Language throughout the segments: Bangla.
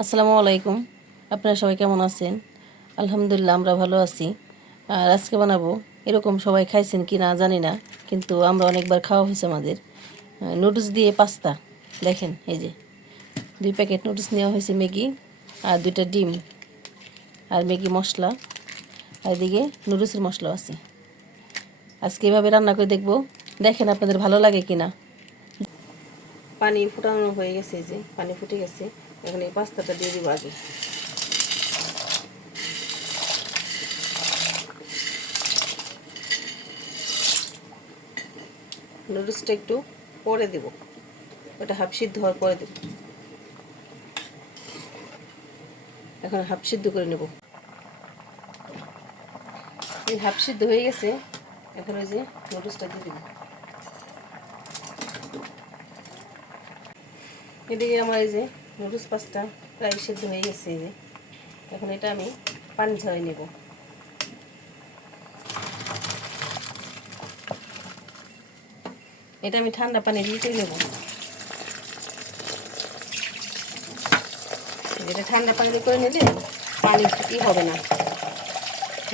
আসসালামু আলাইকুম। আপনারা সবাই কেমন আছেন? আলহামদুলিল্লাহ আমরা ভালো আছি। আর আজকে বানাবো, এরকম সবাই খাইছেন কি না জানি না, কিন্তু আমরা অনেকবার খাওয়া হয়েছে আমাদের, নুডলস দিয়ে পাস্তা। দেখেন, এই যে 2 প্যাকেট নুডলস নেওয়া হয়েছে, ম্যাগি আর 2টা ডিম আর ম্যাগি মশলা, আর এদিকে নুডলসের মশলাও আছে। আজকে এভাবে রান্না করে দেখবো, দেখেন আপনাদের ভালো লাগে কি না। পানি ফুটানো হয়ে গেছে, এই যে পানি ফুটে গেছে। এখন এই পাস্তাটা দিয়ে দিব আগে। নুডলসটা একটু পরে দেব, ওটা হাফ সিদ্ধ হওয়ার পরে দেব। এখন হাফ সিদ্ধ করে নেব। এই হাফ সিদ্ধ হয়ে গেছে, এখন ওই যে নুডলসটা দিয়ে দেব। এদিকে আমার এই যে নুডলস পাস্তা প্রায় সিদ্ধ হয়ে গেছে। এই যে এখন এটা আমি পানি ঝরিয়ে নেব। এটা আমি ঠান্ডা পানি দিয়ে করে নেব। এটা ঠান্ডা পানি দিয়ে করে নিলে পানি হবে না,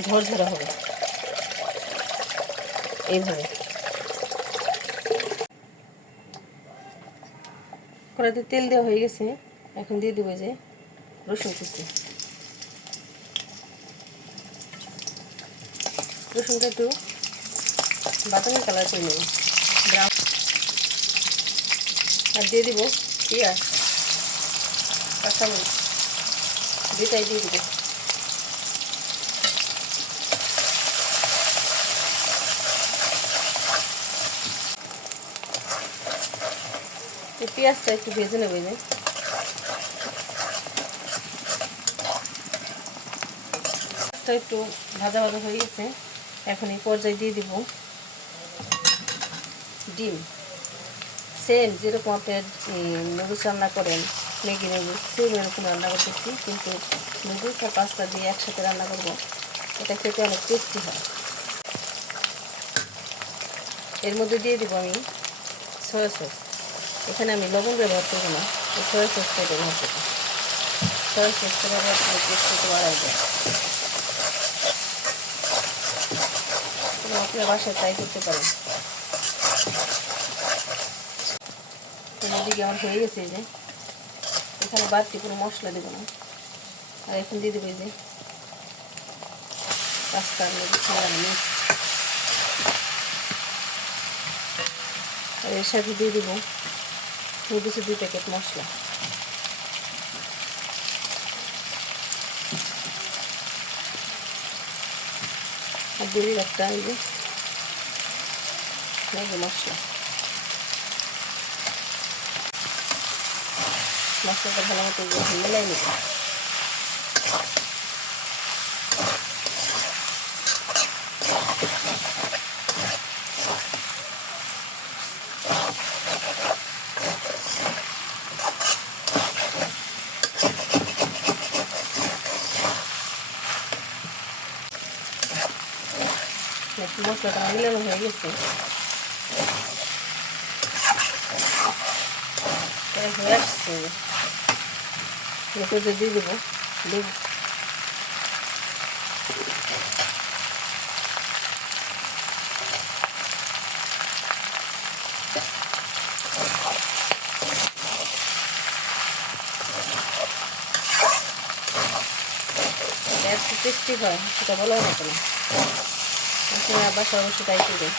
ঝরঝরা হবে এইভাবে। কড়াইতে তেল দেওয়া হয়ে গেছে, এখন দিয়ে দেবো যে রসুন কুচি। রসুনটা একটু বাদামি কালার করে নেব, ব্রাউন। আর দিয়ে দিব পেঁয়াজ, কাঁচামরিচ, দুটাই দিয়ে দিব। এই পেঁয়াজটা একটু ভেজে নেব। যে পেঁয়াজটা একটু ভাজা ভাজা হয়ে গেছে, এখন এই পর্যায়ে দিয়ে দিব ডিম। সেম যেরকম আপনার নুডলস রান্না করেন, ম্যাগি নুডলস, সেম এরকম রান্না করতেছি, কিন্তু নুডলস আর পাস্তা দিয়ে একসাথে রান্না করবো। এটা খেতে অনেক টেস্টি হয়। এর মধ্যে দিয়ে দিব আমি সয়া সস। এখানে আমি লবণ ব্যবহার করবো না, সয়া সসটাই ব্যবহার করবো। সয়া সসটা ব্যবহার করে টেস্ট একটু বাড়াই যায়। আপনার বাসায় ট্রাই করতে পারেন। এদিকে আমার হয়ে গেছে। যে এখানে বাড়তি কোনো মশলা দেবো না, আর এখন দিয়ে দেবো এই যে পাস্তার মধ্যে মিক্স। আর এর সাথে দিয়ে দেবো নুডলসের 2 প্যাকেট মশলা। আর দিয়ে দিব একটা এই যে ম্যাগি মশলা। মশলাটা ভালো মতো মিলাই নেব। মশলাটা মিলানো হয়ে গেছে, হয়ে আসছে। এরপরে দিয়ে দেবো ডিম। এত টেস্টি হয় সেটা বলা হবে না, আপনারা বাসায় অবশ্যই ট্রাই করবেন।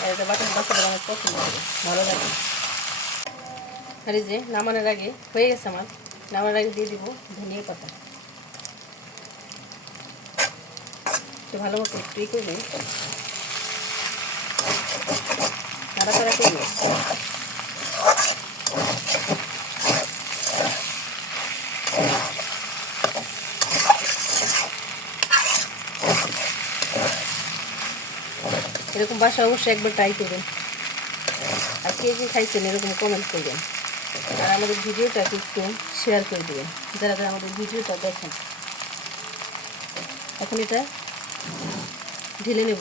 আর এটা বাচ্চাদের অনেক পছন্দ করে, ভালো লাগে। আর এই যে নামানোর আগে হয়ে গেছে আমার, নামানোর আগে দিয়ে দিব ধনিয়া পাতা। একটু ভালো মতো একটু করবে, নাড়াচাড়া করবে। এরকম বাসা অবশ্যই একবার ট্রাই করবেন। আর কে যে খাইছেন এরকম কমেন্ট করবেন। আর আমাদের ভিডিওটা একটু শেয়ার করে দেবেন যারা যারা আমাদের ভিডিওটা দেখেন। এখন এটা ঢেলে নেব।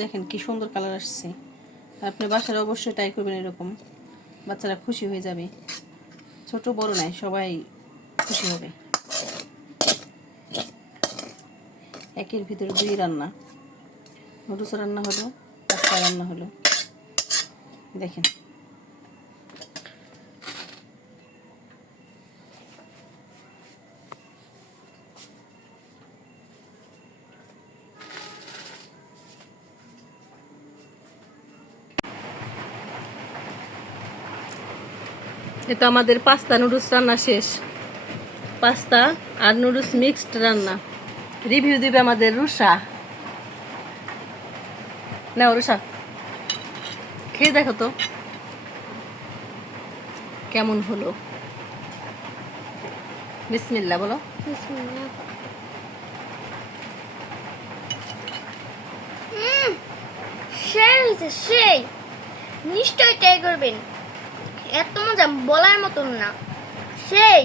দেখেন কি সুন্দর কালার আসছে। আপনি বাসায় অবশ্যই ট্রাই করবেন এরকম। বাচ্চারা খুশি হয়ে যাবে, ছোট বড় নাই, সবাই খুশি হবে। একের ভিতরে 2 রান্না, নুডলস রান্না হলো, পাস্তা রান্না হলো। দেখেন এটা আমাদের পাস্তা নুডলস রান্না শেষ। পাস্তা আর নুডলস মিক্সড রান্না। রিভিউ দিবে আমাদের রুষা। নাও রুষা, খেয়ে দেখো তো কেমন হলো। বিসমিল্লাহ বলো। সেই নিশ্চয়ই ট্রাই করবেন, এত মজা বলার মতন না। সেই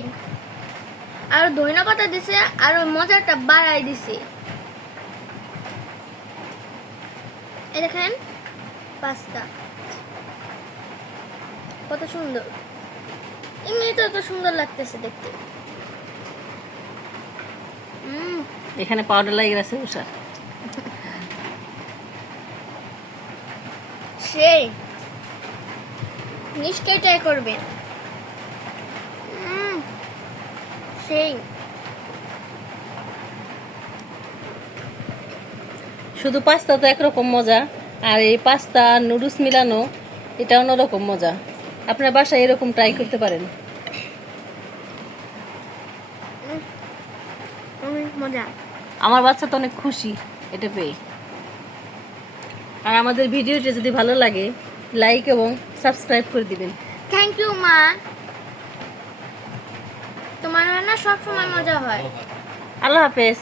আর ধনিয়া পাতা দিছে, আর ওই মজাটা বাড়াই দিছে। এই দেখেন পাস্তা কত সুন্দর, এমনিতে কত সুন্দর লাগতেছে দেখতে। এখানে পাউডার লাগিয়ে আছে রুষা। সেই নিশ্চয়ই ট্রাই করবেন। সেই শুধু পাস্তা তো একরকম মজা, আর এই পাস্তা আর নুডলস মিলানো এটা অন্যরকম মজা। আপনার বাসায় এরকম ট্রাই করতে পারেন। অনেক মজা। আমার বাচ্চা তো অনেক খুশি এটা পেয়ে। আর আমাদের ভিডিওটি যদি ভালো লাগে লাইক এবং সাবস্ক্রাইব করে দিবেন। থ্যাংক ইউ মা, তোমার রান্না সবসময় মজা হয়। আল্লাহ হাফেজ।